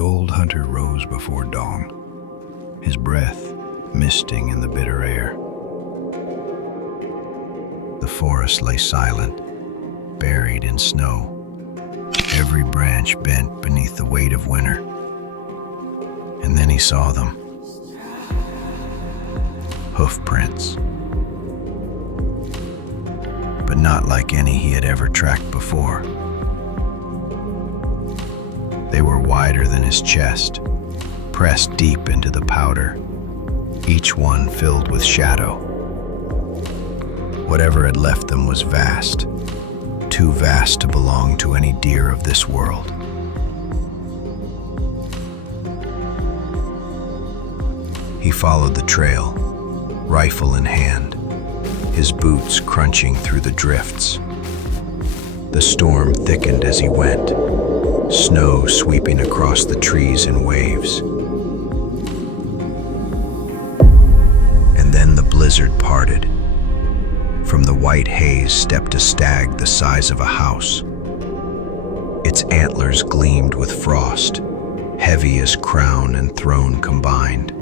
old hunter rose before dawn, his breath misting in the bitter air. The forest lay silent, buried in snow, every branch bent beneath the weight of winter. And then he saw them. Hoofprints. But not like any he had ever tracked before. They were wider than his chest, pressed deep into the powder, each one filled with shadow. Whatever had left them was vast, too vast to belong to any deer of this world. He followed the trail, rifle in hand, his boots crunching through the drifts. The storm thickened as he went, snow sweeping across the trees in waves. And then the blizzard parted. From the white haze stepped a stag the size of a house. Its antlers gleamed with frost, heavy as crown and throne combined.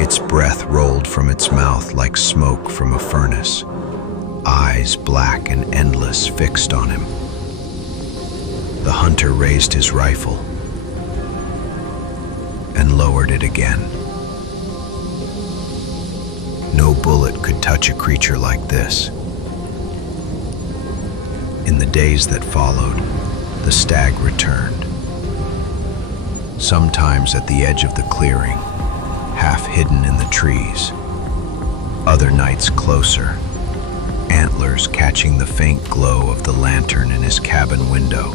Its breath rolled from its mouth like smoke from a furnace, eyes black and endless fixed on him. The hunter raised his rifle and lowered it again. No bullet could touch a creature like this. In the days that followed, the stag returned. Sometimes at the edge of the clearing, half hidden in the trees. Other nights closer, antlers catching the faint glow of the lantern in his cabin window.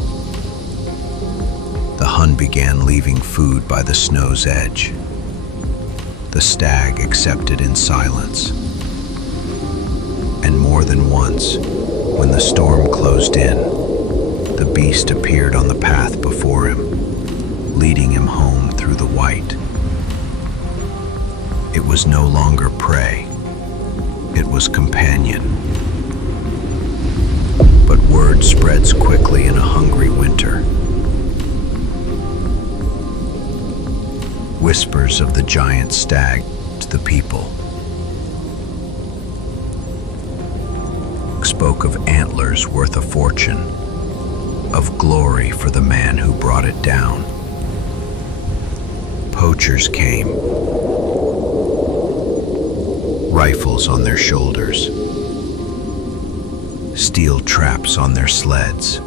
The Hun began leaving food by the snow's edge. The stag accepted in silence. And more than once, when the storm closed in, the beast appeared on the path before him, leading him home through the white. It was no longer prey, it was companion. But word spreads quickly in a hungry winter. Whispers of the giant stag to the people spoke of antlers worth a fortune, of glory for the man who brought it down. Poachers came, rifles on their shoulders, steel traps on their sleds.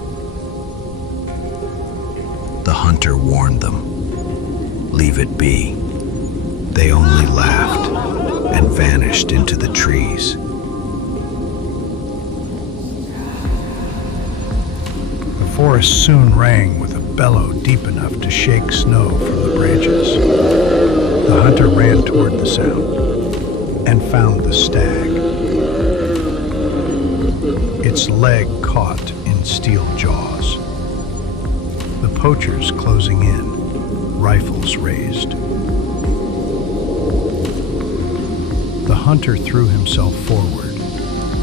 The hunter warned them, leave it be. They only laughed and vanished into the trees. The forest soon rang with a bellow deep enough to shake snow from the branches. The hunter ran toward the sound and found the stag. Its leg caught in steel jaws. The poachers closing in, rifles raised. The hunter threw himself forward,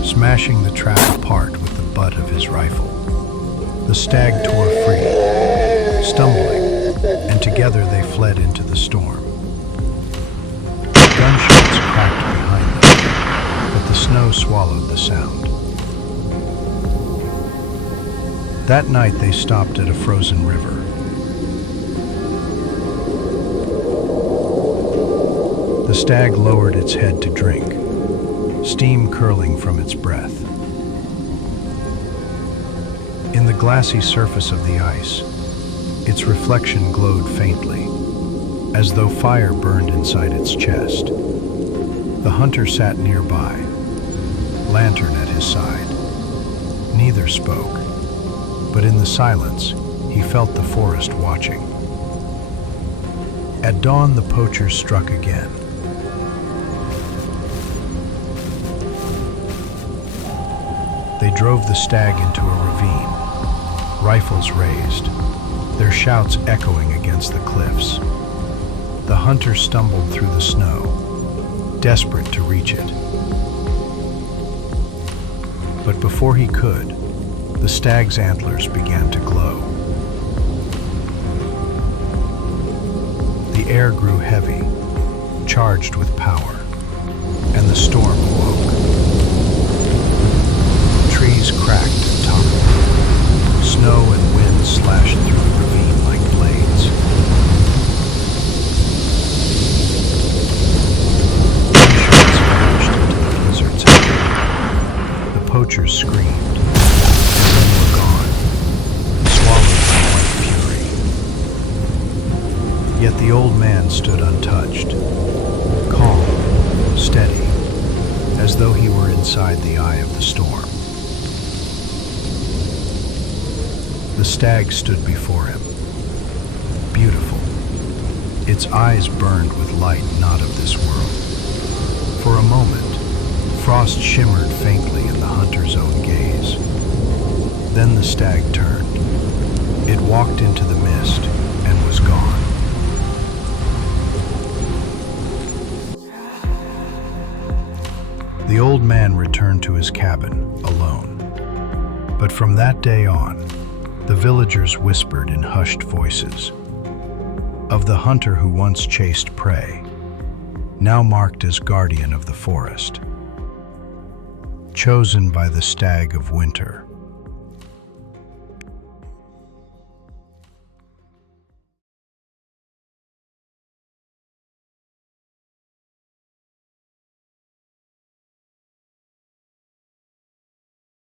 smashing the trap apart with the butt of his rifle. The stag tore free, stumbling, and together they fled into the storm. Gunshots cracked behind them, but the snow swallowed the sound. That night they stopped at a frozen river. The stag lowered its head to drink, steam curling from its breath. In the glassy surface of the ice, its reflection glowed faintly, as though fire burned inside its chest. The hunter sat nearby, lantern at his side. Neither spoke, but in the silence, he felt the forest watching. At dawn, the poachers struck again. They drove the stag into a ravine, rifles raised, their shouts echoing against the cliffs. The hunter stumbled through the snow, desperate to reach it. But before he could, the stag's antlers began to glow. air grew heavy, charged with power, and the storm awoke. Trees cracked and toppled. Snow and wind slashed through the ravine like blades. Gunshots vanished into the blizzard's head. The poachers screamed, and then were gone, swallowed by white fury. Yet the old man stood untouched, calm, steady, as though he were inside the eye of the storm. The stag stood before him, beautiful. Its eyes burned with light not of this world. For a moment, frost shimmered faintly in the hunter's own gaze. Then the stag turned. It walked into the mist and was gone. The old man returned to his cabin, alone. But from that day on, the villagers whispered in hushed voices of the hunter who once chased prey, now marked as guardian of the forest, chosen by the Stag of Winter.